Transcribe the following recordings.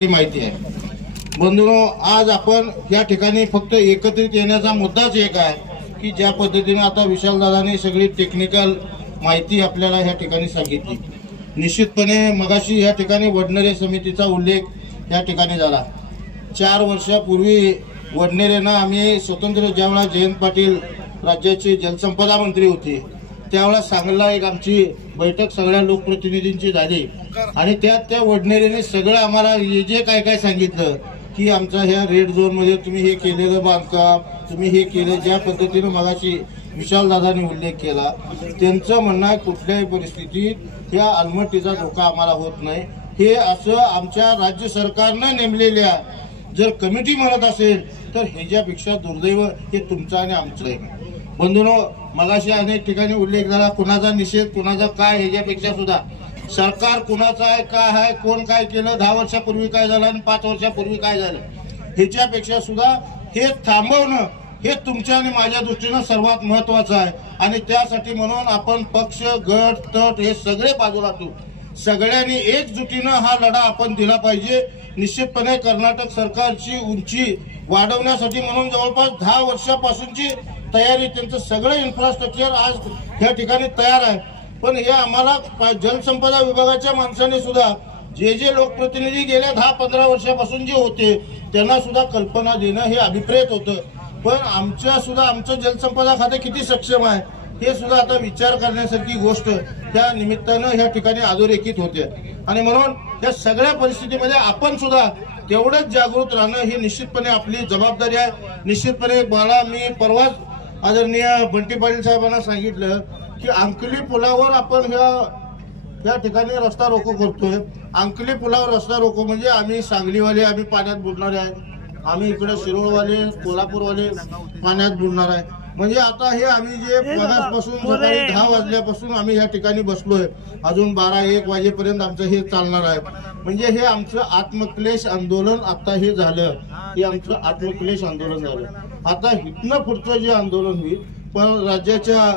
माहिती आहे। बंधूंनो, आज आपण या ठिकाणी फक्त एकत्रित येण्याचा मुद्दाच एक आहे की ज्या पद्धतीने आता विशालदादांनी सगळी टेक्निकल माहिती आपल्याला या ठिकाणी सांगितली। निश्चितपणे मगाशी या ठिकाणी वडनेरे समितीचा उल्लेख या ठिकाणी झाला। 4 वर्षापूर्वी वडनेरेंना आम्ही स्वतंत्र ज्यावेळा जयंत पाटील राज्याचे जलसंपदा मंत्री होते त्यावेळा सांगलीला एक आमची बैठक सगळ्या लोकप्रतिनिधींची झाली आणि त्या वडनेरेने सगळं आम्हाला जे काय सांगितलं की आमचा ह्या रेड झोन मध्ये तुम्ही हे केलेलं बांधकाम, तुम्ही हे केलं, ज्या पद्धतीने मगाशी विशालदादांनी उल्लेख केला, त्यांचं म्हणणं आहे कुठल्याही परिस्थितीत या अलमट्टीचा धोका आम्हाला होत नाही। हे असं आमच्या राज्य सरकारनं नेमलेल्या जर कमिटी म्हणत असेल तर ह्याच्यापेक्षा दुर्दैव हे तुमचं आणि आमचं आहे। बंधूंनो, मगाशी अनेक ठिकाणी उल्लेख झाला कुणाचा निषेध कुणाचा काय, ह्याच्यापेक्षा सुद्धा सरकार कुणाचं आहे, काय आहे, कोण काय केलं, 10 वर्षापूर्वी काय झालं आणि 5 वर्षापूर्वी काय झालं, ह्याच्यापेक्षा सुद्धा हे थांबवणं हे तुमच्या आणि माझ्या दृष्टीनं सर्वात महत्वाचं आहे। आणि त्यासाठी म्हणून आपण पक्ष, गट, तट हे सगळे बाजूला ठेवू, सगळ्यांनी एकजुटीनं हा लढा आपण दिला पाहिजे। निश्चितपणे कर्नाटक सरकारची उंची वाढवण्यासाठी म्हणून जवळपास 10 वर्षापासूनची तयारी, त्यांचं सगळं इन्फ्रास्ट्रक्चर आज या ठिकाणी तयार आहे। पण हे आम्हाला जलसंपदा विभागाच्या माणसाने सुद्धा जे लोकप्रतिनिधी गेल्या 10-15 वर्षापासून जे होते त्यांना सुद्धा कल्पना देणं हे अभिप्रेत होतं। पण आमचं जलसंपदा खाते किती सक्षम आहे हे सुद्धा आता विचार करण्यासारखी गोष्ट त्या निमित्तानं या ठिकाणी अधोरेखित होते। आणि म्हणून या सगळ्या परिस्थितीमध्ये आपण सुद्धा तेवढंच जागृत राहणं हे निश्चितपणे आपली जबाबदारी आहे। निश्चितपणे मला मी परवाच आदरणीय बंटी पाटील साहेबांना सांगितलं की अंकली पुलावर आपण या ठिकाणी रस्ता रोको करतोय। अंकली पुलावर रस्ता रोको म्हणजे आम्ही सांगलीवाले आम्ही पाण्यात बुडणारे आहे, आम्ही इकडे शिरोळवाले कोल्हापूरवाले पाण्यात बुडणार आहे। म्हणजे आता हे आम्ही जे मगासपासून सकाळी 10 वाजल्यापासून आम्ही या ठिकाणी बसलोय, अजून 12-1 वाजेपर्यंत आमचं हे चालणार आहे। म्हणजे हे आमचं आत्मक्लेश आंदोलन आता हे झालं, हे आमचं आत्मक्लेश आंदोलन झालं। आता इथनं पुढचं जे आंदोलन होईल, पण राज्याच्या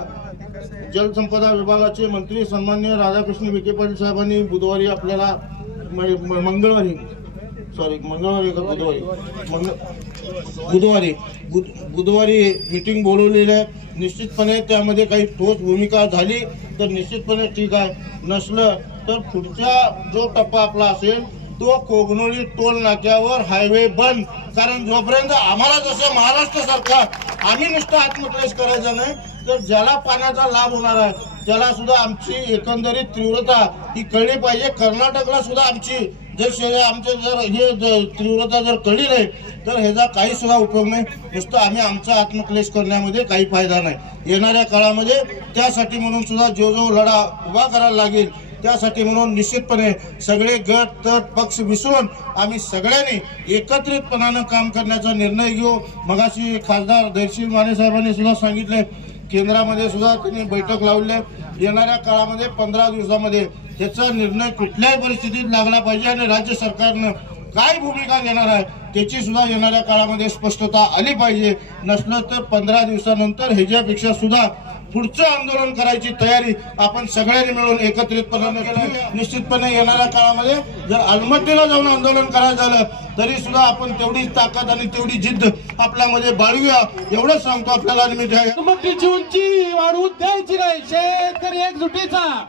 जलसंपदा विभागाचे मंत्री सन्माननीय राधाकृष्ण विखे पाटील साहेबांनी बुधवारी आपल्याला बुधवारी मीटिंग बोलवलेली आहे। निश्चितपणे त्यामध्ये काही ठोस भूमिका झाली तर निश्चितपणे ठीक आहे, नसलं तर पुढचा जो टप्पा आपला असेल तो कोगनोळी टोल नाक्यावर हायवे बंद। कारण जोपर्यंत आम्हाला जसं महाराष्ट्र सरकार आम्ही नुसतं आत्मक्लेश करायचा नाही तर ज्याला पाण्याचा लाभ होणार आहे त्याला सुद्धा आमची एकंदरीत तीव्रता ही कळली पाहिजे। कर्नाटकला सुद्धा आमची जर हे तीव्रता जर कळली नाही तर ह्याचा काही सुद्धा उपयोग नाही। नुसतं आम्ही आमचा आत्मक्लेश करण्यामध्ये काही फायदा नाही। येणाऱ्या काळामध्ये त्यासाठी म्हणून सुद्धा जो लढा उभा करायला लागेल त्यासाठी म्हणून निश्चितपणे सगळे गट, तट, पक्ष विसरून आम्ही सगळ्यांनी एकत्रितपणानं काम करण्याचा निर्णय घेऊ। मगाशी खासदार धैर्यशील माने साहेबांनी सुद्धा सांगितले, केंद्रामध्ये सुद्धा त्यांनी बैठक लावली आहे। येणाऱ्या काळामध्ये 15 दिवसामध्ये त्याचा निर्णय कुठल्याही परिस्थितीत लागला पाहिजे आणि राज्य सरकारनं काय भूमिका घेणार आहे त्याची सुद्धा येणाऱ्या काळामध्ये स्पष्टता आली पाहिजे। नसलं तर 15 दिवसानंतर ह्याच्यापेक्षा सुद्धा पुढचं आंदोलन करायची तयारी आपण सगळ्यांनी मिळून एकत्रितपणे केलं। निश्चितपणे येणाऱ्या काळामध्ये जर अलमट्टीला जाऊन आंदोलन करायचं झालं तरी सुद्धा आपण तेवढीच ताकद आणि तेवढी जिद्द आपल्यामध्ये बाळगूया एवढंच सांगतो आपल्याला। अलमट्टीची उंची वाढवून द्यायची नाही, शेतकरी एकजुटीचा